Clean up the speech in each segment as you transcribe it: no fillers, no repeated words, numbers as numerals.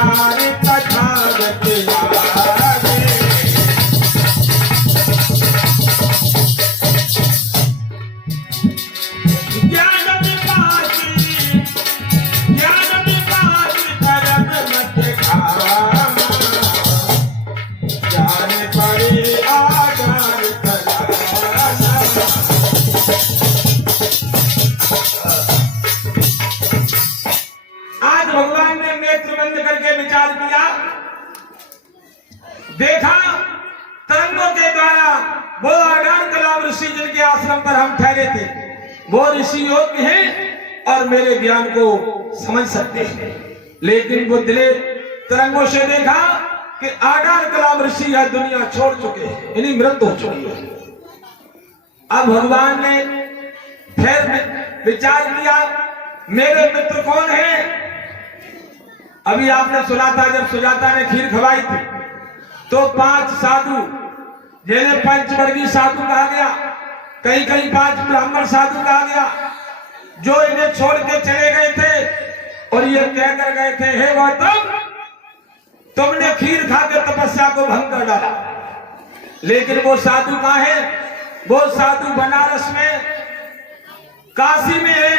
ज्ञान तथागत लागे। ज्ञान विकास कर्म मत खामा, ज्ञान पड़े आधार कराना। आज भगवान ने नेत्र बंद करके विचार किया, देखा तरंगों के द्वारा वो आगार कलाम ऋषि जिनके आश्रम पर हम ठहरे थे, वो ऋषि योग्य हैं और मेरे ज्ञान को समझ सकते हैं। लेकिन बुद्ध ने तरंगों से देखा कि आगार कलाम ऋषि यह दुनिया छोड़ चुके हैं, इन्हीं मृत्यु हो चुकी है। अब भगवान ने फिर विचार किया, मेरे मित्र कौन है? अभी आपने सुना था जब सुजाता ने खीर खवाई थी तो 5 साधु, जिन्हें पंचवर्गीय साधु कहा गया, कहीं कहीं 5 ब्राह्मण साधु कहा गया, जो इन्हें छोड़ के चले गए थे और ये कहकर गए थे, हे गौतम तुमने खीर खाकर तपस्या को भंग कर डाला। लेकिन वो साधु कहाँ है? वो साधु बनारस में, काशी में है।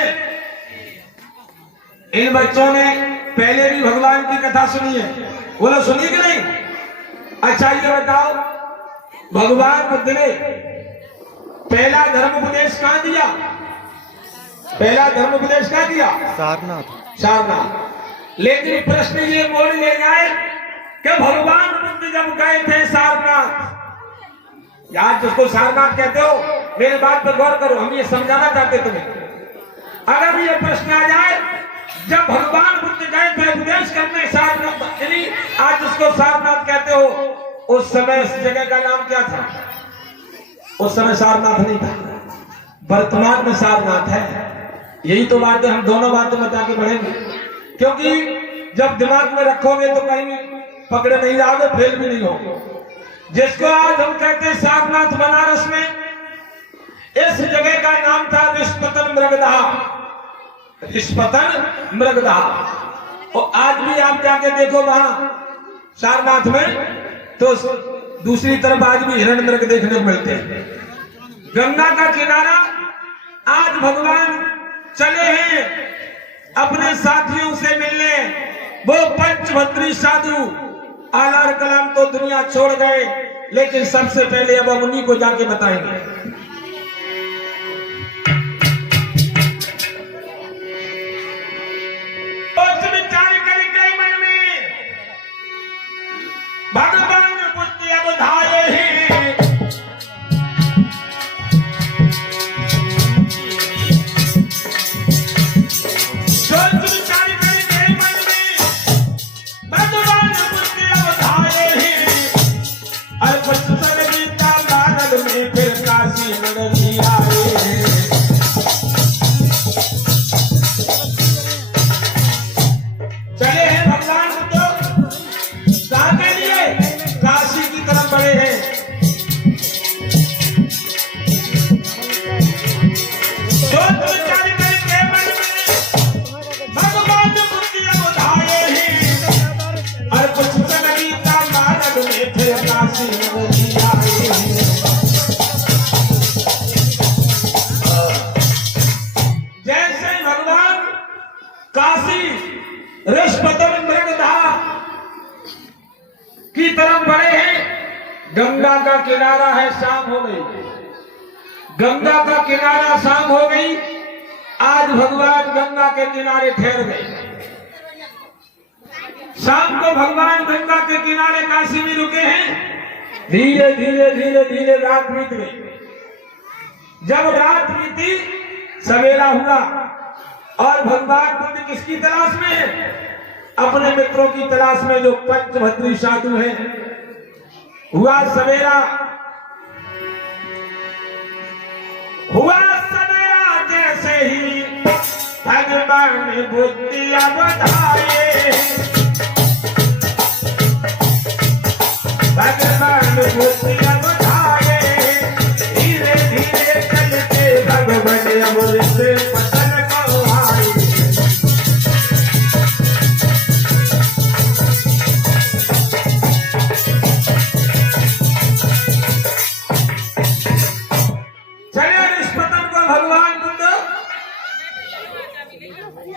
इन बच्चों ने पहले भी भगवान की कथा सुनी है, बोलो सुनी कि नहीं? अच्छा ये बताओ, भगवान बुद्ध ने पहला धर्म उपदेश कहां दिया? पहला धर्म उपदेश कहां दिया? सारनाथ। सारनाथ। लेकिन प्रश्न ये मोड़ ले जाए कि भगवान बुद्ध जब गए थे सारनाथ, यार जिसको सारनाथ कहते हो मेरे बात पर गौर करो, हम ये समझाना चाहते तुम्हें। अगर ये प्रश्न आ जाए, जब भगवान बुद्ध गए थे उपदेश करने सारनाथ, यानी आज उसको सारनाथ कहते हो, उस समय इस जगह का नाम क्या था? उस समय सारनाथ नहीं था, वर्तमान में सारनाथ है। यही तो बात है, हम दोनों बातें बता के बढ़ेंगे, क्योंकि जब दिमाग में रखोगे तो कहीं पकड़े नहीं जाओगे, फेल भी नहीं होगे। जिसको आज हम कहते हैं सारनाथ बनारस में, इस जगह का नाम था ऋषपतन मृगदहा। ऋषपतन मृगदहा। और आज भी आप जाके देखो वहां सारनाथ में, तो दूसरी तरफ आज भी हिरण मृग देखने को मिलते हैं। गंगा का किनारा आज भगवान चले हैं अपने साथियों से मिलने। वो पंचभद्री साधु आलार कलाम तो दुनिया छोड़ गए, लेकिन सबसे पहले अब हम उन्हीं को जाके बताएंगे। विचार करके मन में भगवान बुद्धि अब धाये हैं। चले हैं भगवान तो कहां के लिए? काशी की तरफ बढ़े हैं। सोच विचार करके मन में भगवान बुद्धि अब धाये हैं। और कुछ संगीता मार्ग में फिर काशी नगरी आए हैं। जैसे भगवान काशी ऋषपतन मृगदहा की तरफ बढ़े हैं, गंगा का किनारा है, शाम हो गई। गंगा का किनारा शाम हो गई। आज भगवान गंगा के किनारे ठहर गए। शाम को भगवान गंगा के किनारे काशी में रुके हैं। धीरे धीरे धीरे धीरे रात बीत गई। जब रात बीती, सवेरा हुआ और भगवान बुद्ध किसकी तलाश में है? अपने मित्रों की तलाश में, जो पंचभद्री साधु हैं। हुआ सवेरा, जैसे ही भगवान बुद्धि अब धाये। भगवान बुद्धि अब धाये। धीरे धीरे चलते भगवान अमृत पतन को आए।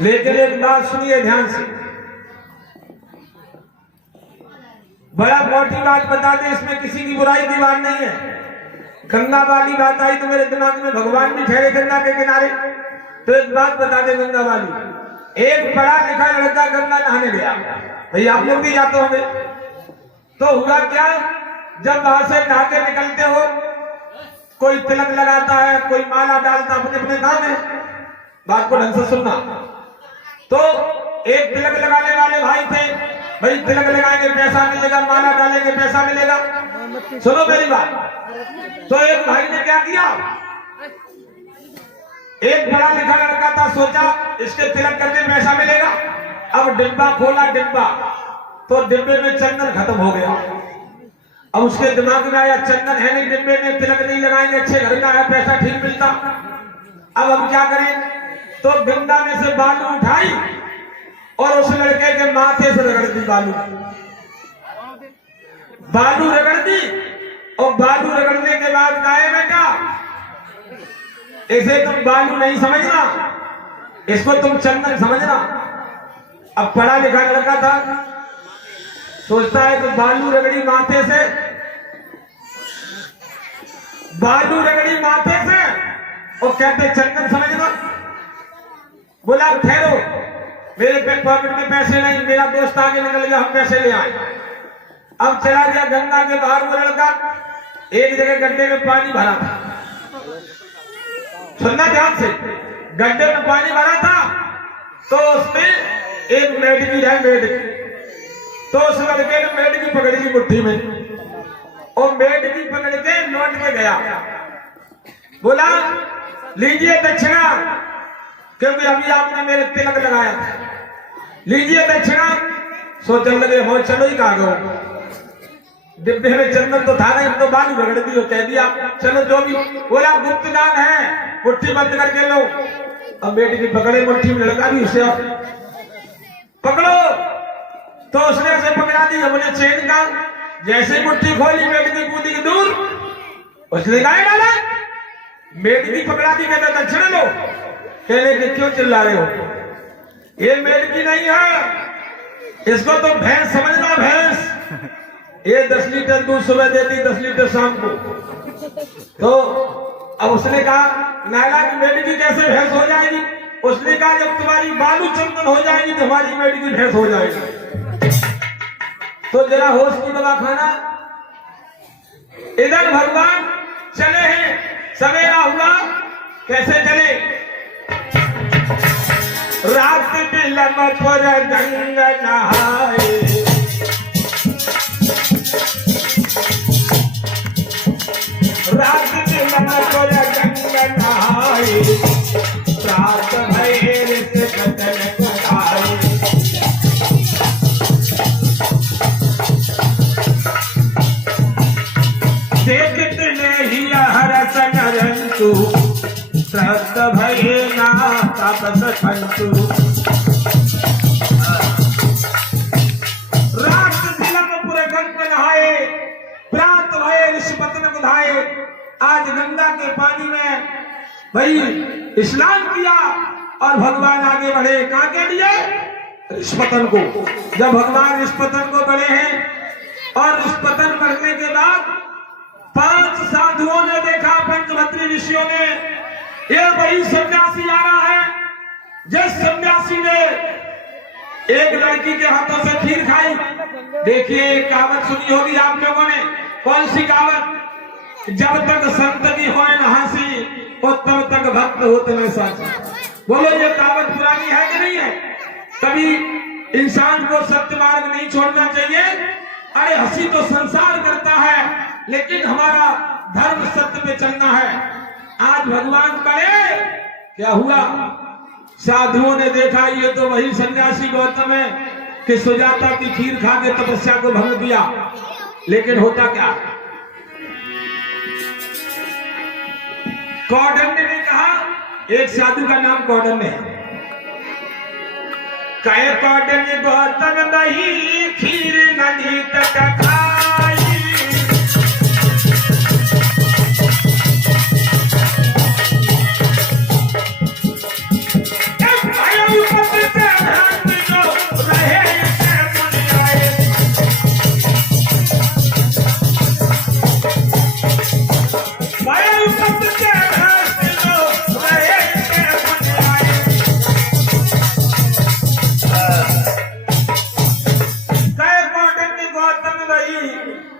लेकिन एक बात सुनिए ध्यान से, बड़ा मोटी बात बता दें, इसमें किसी की बुराई की बात नहीं है। गंगा वाली बात आई तो मेरे दिमाग में भगवान भी ठहरे गंगा के किनारे। तो एक बात बता दे गंगा वाली, एक पढ़ा लिखा लड़का गंगा नहाने गया, भाई आप लोग भी जाते होंगे, तो हुआ क्या, जब वहां से नहा के निकलते हो, कोई तिलक लगाता है, कोई माला डालता, अपने अपने काम है, बात को ढंग से सुनना। तो एक तिलक लगाने वाले भाई थे, भाई तिलक लगाएंगे पैसा मिलेगा, माला डालेंगे पैसा मिलेगा, सुनो मेरी बात। तो एक भाई ने क्या किया, एक बड़ा लिखा लड़का था, सोचा इसके तिलक करके पैसा मिलेगा। अब डिब्बा खोला, डिब्बा तो डिब्बे में चंदन खत्म हो गया। अब उसके दिमाग में आया चंदन है नहीं डिब्बे में, तिलक नहीं लगाएंगे, अच्छे घर का है, पैसा ठीक मिलता। अब हम क्या करें, तो गंगा में से बालू उठाई और उस लड़के के माथे से रगड़ दी, बालू रगड़ दी। और बालू रगड़ने के बाद कहा, बेटा इसे तुम बालू नहीं समझना, इसको तुम चंदन समझना। अब पढ़ा लिखा लड़का था, सोचता है तो बालू रगड़ी माथे से, बालू रगड़ी माथे से और कहते चंदन समझना। बोला ठहरो, मेरे पॉकेट में पैसे नहीं, मेरा दोस्त आगे निकल गया, हम पैसे ले आए। अब चला गया गंगा के बाहर, वो लड़का एक जगह गड्ढे में पानी भरा था, सुनना ध्यान से, गड्ढे में पानी भरा था, तो उसमें एक मेढकी है, मेढकी, तो उस लड़के ने मेढकी पकड़ी की मुट्ठी में, और मेढकी पकड़ के लौट के गया, बोला लीजिए दक्षिणा, क्योंकि अभी आपने मेरे तिलक लगाया था, लीजिए दक्षिणा। सोचने लगे हो चलो ही कहा गो, डिब्बे में चंदन तो था नहीं, तो बालू रगड़ दी, कह दिया चलो जो भी। बोला गुप्त दान है, मुट्ठी बंद करके लो। अब बेटी की पकड़े मुट्ठी में, लड़का भी उसे पकड़ो, तो उसने उसे पकड़ा दी अपने चेन का। जैसे मुट्ठी खोली, बेटी की कूदी की दूर, उसने गाय डाला, बेटी की पकड़ा दी, कहता दक्षिण लो। कहने के क्यों चिल्ला रहे हो, ये मेढकी नहीं है, इसको तो भैंस समझना, भैंस। ये 10 लीटर दूध सुबह देती, 10 लीटर शाम को। तो अब उसने कहा नालायक मेढकी कैसे भैंस हो जाएगी। उसने कहा जब तुम्हारी बालू चंदन हो जाएगी तो हमारी मेढकी भैंस हो जाएगी। तो जरा होश की दवा खाना। इधर भगवान चले हैं, सवेरा हुआ, कैसे चले, रात बिलम पर गंग नहाए, रात बिलम पर गंग नहाए, रात भैर से बदन कुआए। देखते नहीं हरस नरंतु, श्रद्ध भये ना तापस खंतु। रात दिलम पुर गंग नहाए, प्रात भये ऋषपतन बुधाए। आज गंगा के पानी में भाई स्नान किया और भगवान आगे बढ़े, कहाँ के लिए, ऋषपतन को। जब भगवान ऋषपतन को बढ़े हैं और ऋषपतन बढ़ने के बाद 5 साधुओं ने देखा, पंचभद्री ऋषियों ने, ये वही सन्यासी आ रहा है जिस सन्यासी ने एक लड़की के हाथों से खीर खाई। देखिए कहावत सुनी होगी आप लोगों ने, कौन सी कहावत, जब तक संत की होए न हंसी, और तब तक भक्त होते न सासी। बोलो ये कहावत पुरानी है कि नहीं है। कभी इंसान को सत्य मार्ग नहीं छोड़ना चाहिए। अरे हंसी तो संसार करता है, लेकिन हमारा धर्म सत्य पे चलना है। आज भगवान करे, क्या हुआ, साधुओं ने देखा ये तो वही सन्यासी गौतम है कि सुजाता की खीर खा के तपस्या को भंग किया। लेकिन होता क्या, कौंडिन्य ने कहा, एक साधु का नाम कौंडिन्य है, कहे कौंडिन्य गौतम दही खीर नहीं तक खाई, भय उपद्रव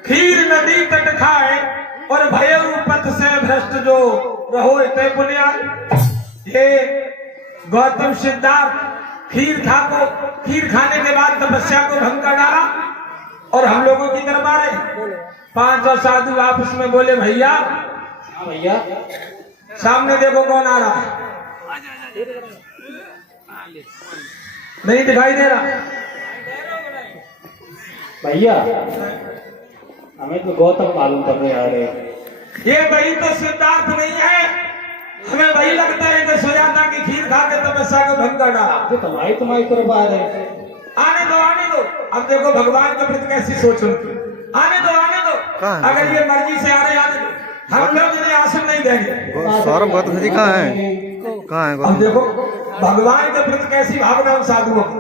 खीर नदी तट खाए और भयउ पथ से भ्रष्ट जो रहो ते पुण्य। ये गौतम सिद्धार्थ खीर खाने के बाद तपस्या को भंग कर डाला और हम लोगों की तरफ आ रहे। 5 साधु आपस में बोले भैया भैया सामने देखो कौन आ रहा है। नहीं दिखाई दे रहा भैया, हमें तो गौतम मालूम कर रहे आ रहे। ये वही तो सिद्धार्थ नहीं है, हमें वही लगता है कि सुजाता की खीर खा के तपस्या को भंग कर डाला। जो तुम्हारी तरफ आ रहे। आने दो। अब देखो भगवान के प्रति कैसी सोच उनकी। आने दो अगर ये मर्जी से आ रहे आने दो, हम लोग इन्हें आसन नहीं देंगे। सौरभ गौतम जी कहाँ है? अब देखो भगवान के प्रति कैसी भावना उन साधुओं की।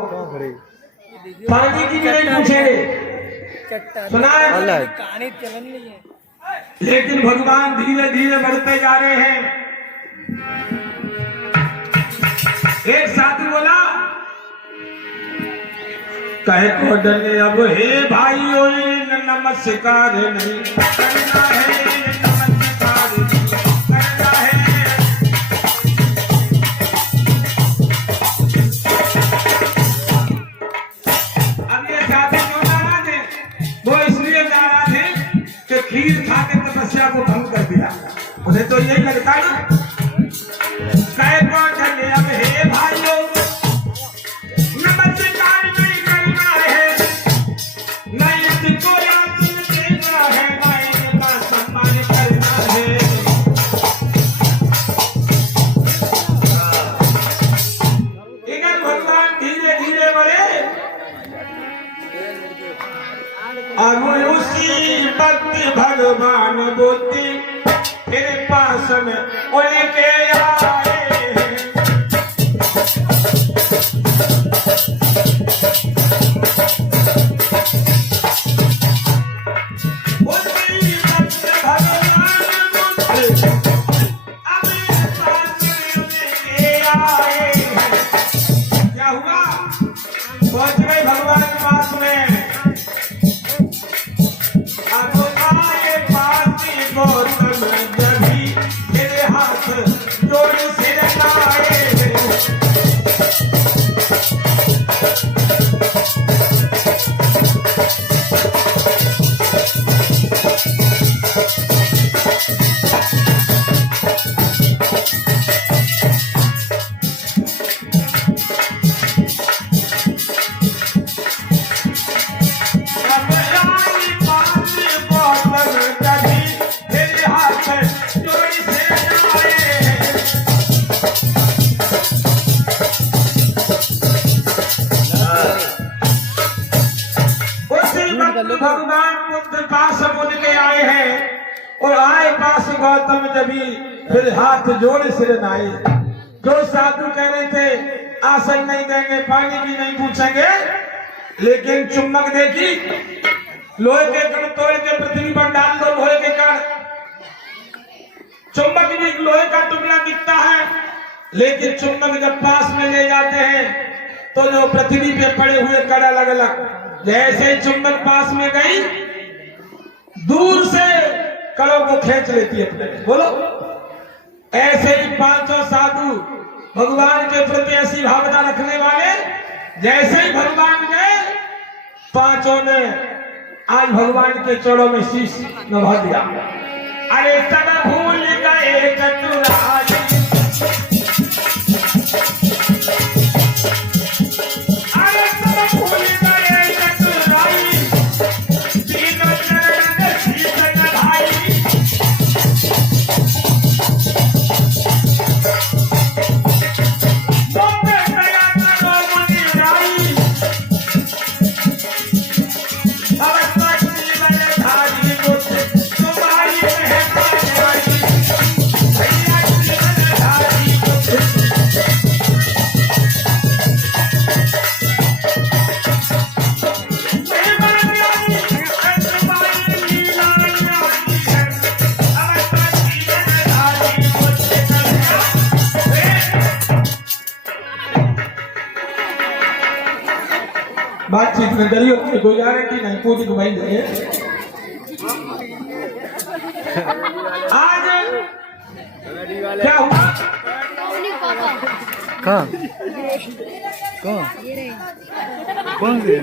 पानी की भी नहीं पूछेंगे, सुना है? लेकिन भगवान धीरे धीरे बढ़ते जा रहे हैं। एक साधु बोला कहे को डले अब हे भाइयों नमस्कार नहीं करना है, नमस्कार करना है। अब ये साधु क्यों नाराज थे? वो इसलिए नाराज थे कि खीर खा के तपस्या को भंग कर दिया। उन्हें तो यही लगता है कहे को डले अब हे भाइयों नमस्कार नहीं करना है, नहीं इसको आसन देना है, नहीं इनका सम्मान करना है। इधर भगवान धीरे धीरे बढ़े। अब उसी वक्त भगवान बुद्धि मेरे पास में उनके आए। क्या हुआ? पहुंच गए भगवान के पास में। अब आए पास गौतम जभी मेरे हाथ जोड़ सिर लाए। भगवान बुद्ध पास उनके आए हैं और आए पास गौतम जभी फिर हाथ जोड़ सिर नाए। जो साधु कह रहे थे आसन नहीं देंगे, पानी भी नहीं पूछेंगे, लेकिन चुम्बक देखी, लोहे के कण तोड़ के पृथ्वी पर डाल दो, लोहे के कण, चुम्बक भी लोहे का टुकड़ा दिखता है, लेकिन चुम्बक जब पास में ले जाते हैं तो जो पृथ्वी पे पड़े हुए कण अलग अलग, जैसे चुंबक पास में गई दूर से कड़ों को खींच लेती है अपने। बोलो ऐसे ही 5 साधु भगवान के प्रति ऐसी भावना रखने वाले, जैसे ही भगवान गए 5 ने आज भगवान के चरणों में शीश नभा दिया। अरे सब भूल गए चतुराई, अरे सब भूल गए चतुराई, तीनों चरण में शीश नभाई। बातचीत में डरियो, कोई गारंटी नहीं, पूरी घुमाई देंगे। आज क्या हुआ? कहाँ कौन कौन से